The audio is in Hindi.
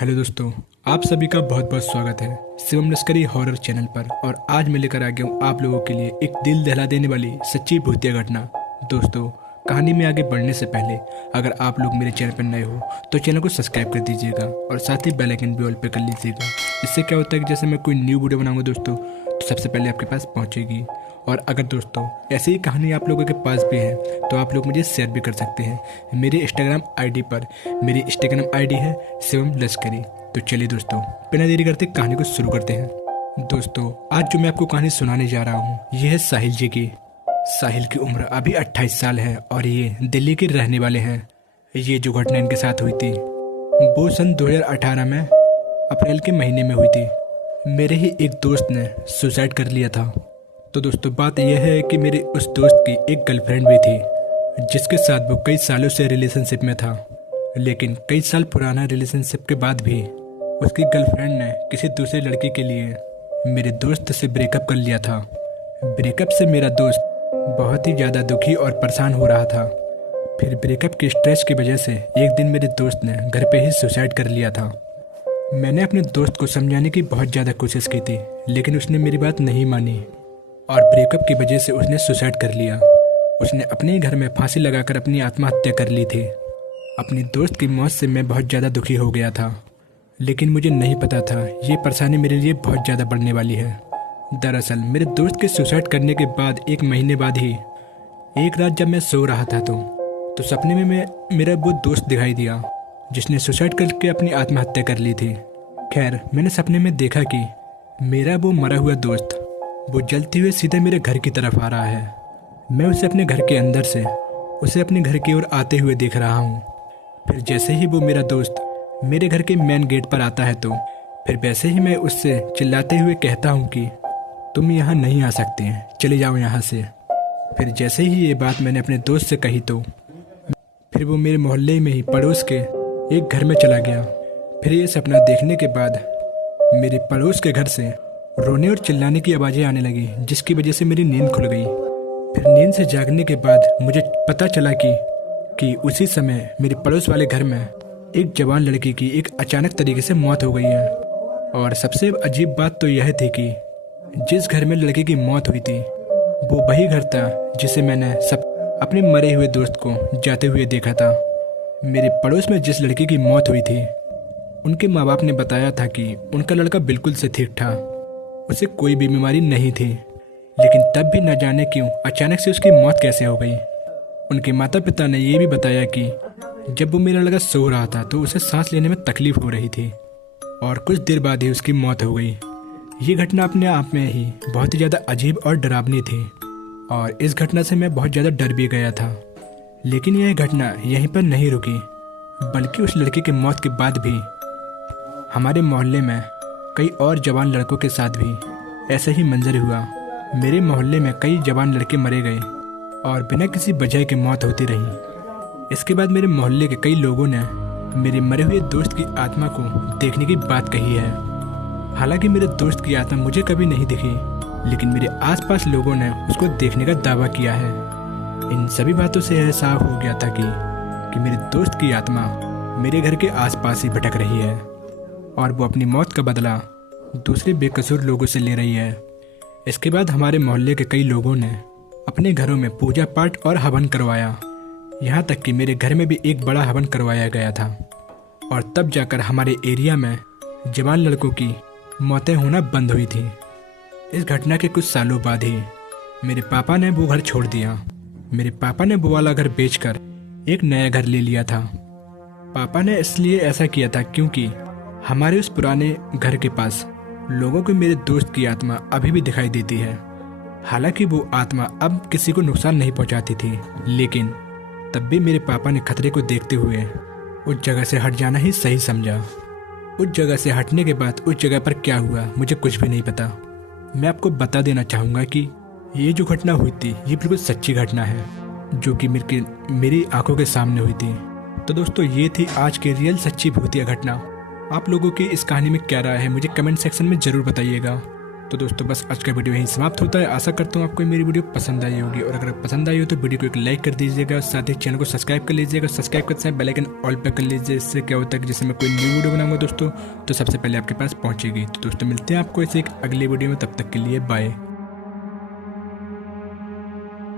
हेलो दोस्तों, आप सभी का बहुत बहुत स्वागत है शिवम लश्करी हॉरर चैनल पर। और आज मैं लेकर आ गया हूँ आप लोगों के लिए एक दिल दहला देने वाली सच्ची भूतिया घटना। दोस्तों, कहानी में आगे बढ़ने से पहले अगर आप लोग मेरे चैनल पर नए हो तो चैनल को सब्सक्राइब कर दीजिएगा और साथ ही बेल आइकन भी ऑल पे कर लीजिएगा। इससे क्या होता है कि जैसे मैं कोई न्यू वीडियो बनाऊंगा दोस्तों तो सबसे पहले आपके पास पहुँचेगी। और अगर दोस्तों ऐसी ही कहानी आप लोगों के पास भी है तो आप लोग मुझे शेयर भी कर सकते हैं मेरे इंस्टाग्राम आईडी पर। मेरी इंस्टाग्राम आईडी है शिवम लश्करी। तो चलिए दोस्तों, बिना देरी करते कहानी को शुरू करते हैं। दोस्तों, आज जो मैं आपको कहानी सुनाने जा रहा हूँ ये है साहिल जी की। साहिल की उम्र अभी 28 साल है और ये दिल्ली के रहने वाले हैं। ये जो घटना इनके साथ हुई थी वो सन 2018 में अप्रैल के महीने में हुई थी। मेरे ही एक दोस्त ने सुसाइड कर लिया था। तो दोस्तों, बात यह है कि मेरे उस दोस्त की एक गर्लफ्रेंड भी थी जिसके साथ वो कई सालों से रिलेशनशिप में था। लेकिन कई साल पुराना रिलेशनशिप के बाद भी उसकी गर्लफ्रेंड ने किसी दूसरे लड़के के लिए मेरे दोस्त से ब्रेकअप कर लिया था। ब्रेकअप से मेरा दोस्त बहुत ही ज़्यादा दुखी और परेशान हो रहा था। फिर ब्रेकअप के स्ट्रेस की वजह से एक दिन मेरे दोस्त ने घर पे ही सुसाइड कर लिया था। मैंने अपने दोस्त को समझाने की बहुत ज़्यादा कोशिश की थी लेकिन उसने मेरी बात नहीं मानी और ब्रेकअप की वजह से उसने सुसाइड कर लिया। उसने अपने ही घर में फांसी लगाकर अपनी आत्महत्या कर ली थी। अपनी दोस्त की मौत से मैं बहुत ज़्यादा दुखी हो गया था लेकिन मुझे नहीं पता था ये परेशानी मेरे लिए बहुत ज़्यादा बढ़ने वाली है। दरअसल मेरे दोस्त के सुसाइड करने के बाद एक महीने बाद ही एक रात जब मैं सो रहा था तो सपने में मेरा वो दोस्त दिखाई दिया जिसने सुसाइड करके अपनी आत्महत्या कर ली थी। खैर, मैंने सपने में देखा कि मेरा वो मरा हुआ दोस्त वो जलते हुए सीधे मेरे घर की तरफ आ रहा है। मैं उसे अपने घर के अंदर से उसे अपने घर की ओर आते हुए देख रहा हूँ। फिर जैसे ही वो मेरा दोस्त मेरे घर के मेन गेट पर आता है तो फिर वैसे ही मैं उससे चिल्लाते हुए कहता हूँ कि तुम यहाँ नहीं आ सकते हैं, चले जाओ यहाँ से। फिर जैसे ही ये बात मैंने अपने दोस्त से कही तो फिर वो मेरे मोहल्ले में ही पड़ोस के एक घर में चला गया। फिर ये सपना देखने के बाद मेरे पड़ोस के घर से रोने और चिल्लाने की आवाज़ें आने लगी जिसकी वजह से मेरी नींद खुल गई। फिर नींद से जागने के बाद मुझे पता चला कि उसी समय मेरे पड़ोस वाले घर में एक जवान लड़की की एक अचानक तरीके से मौत हो गई है। और सबसे अजीब बात तो यह थी कि जिस घर में लड़के की मौत हुई थी वो वही घर था जिसे मैंने अपने मरे हुए दोस्त को जाते हुए देखा था। मेरे पड़ोस में जिस लड़की की मौत हुई थी उनके माँ बाप ने बताया था कि उनका लड़का बिल्कुल से ठीक था, उसे कोई भी बीमारी नहीं थी। लेकिन तब भी न जाने क्यों अचानक से उसकी मौत कैसे हो गई। उनके माता पिता ने ये भी बताया कि जब वो मेरा लड़का सो रहा था तो उसे सांस लेने में तकलीफ हो रही थी और कुछ देर बाद ही उसकी मौत हो गई। ये घटना अपने आप में ही बहुत ही ज़्यादा अजीब और डरावनी थी और इस घटना से मैं बहुत ज़्यादा डर भी गया था। लेकिन यह घटना यहीं पर नहीं रुकी बल्कि उस लड़के की मौत के बाद भी हमारे मोहल्ले में कई और जवान लड़कों के साथ भी ऐसा ही मंजर हुआ। मेरे मोहल्ले में कई जवान लड़के मरे गए और बिना किसी वजह के मौत होती रही। इसके बाद मेरे मोहल्ले के कई लोगों ने मेरे मरे हुए दोस्त की आत्मा को देखने की बात कही है। हालांकि मेरे दोस्त की आत्मा मुझे कभी नहीं दिखी लेकिन मेरे आसपास लोगों ने उसको देखने का दावा किया है। इन सभी बातों से यह साफ हो गया था कि मेरे दोस्त की आत्मा मेरे घर के आसपास ही भटक रही है और वो अपनी मौत का बदला दूसरे बेकसूर लोगों से ले रही है। इसके बाद हमारे मोहल्ले के कई लोगों ने अपने घरों में पूजा पाठ और हवन करवाया। यहाँ तक कि मेरे घर में भी एक बड़ा हवन करवाया गया था और तब जाकर हमारे एरिया में जवान लड़कों की मौतें होना बंद हुई थी। इस घटना के कुछ सालों बाद ही मेरे पापा ने वो घर छोड़ दिया। मेरे पापा ने वो वाला घर बेचकर एक नया घर ले लिया था। पापा ने इसलिए ऐसा किया था क्योंकि हमारे उस पुराने घर के पास लोगों को मेरे दोस्त की आत्मा अभी भी दिखाई देती है। हालांकि वो आत्मा अब किसी को नुकसान नहीं पहुंचाती थी लेकिन तब भी मेरे पापा ने खतरे को देखते हुए उस जगह से हट जाना ही सही समझा। उस जगह से हटने के बाद उस जगह पर क्या हुआ मुझे कुछ भी नहीं पता। मैं आपको बता देना चाहूँगा कि ये जो घटना हुई थी ये बिल्कुल सच्ची घटना है जो कि मेरी आंखों के सामने हुई थी। तो दोस्तों, ये थी आज की रियल सच्ची भूतिया घटना। आप लोगों की इस कहानी में क्या राय है मुझे कमेंट सेक्शन में ज़रूर बताइएगा। तो दोस्तों बस आज का वीडियो यहीं समाप्त होता है। आशा करता हूँ आपको मेरी वीडियो पसंद आई होगी, और अगर पसंद आई हो तो वीडियो को एक लाइक कर दीजिएगा, साथ ही चैनल को सब्सक्राइब कर लीजिएगा। सब्सक्राइब करते समय बेल आइकन ऑल पे कर लीजिए। इससे क्या होता है कि जैसे मैं कोई न्यू वीडियो बनाऊंगा दोस्तों तो सबसे पहले आपके पास पहुंचेगी। तो दोस्तों मिलते हैं आपको ऐसे एक अगले वीडियो में, तब तक के लिए बाय।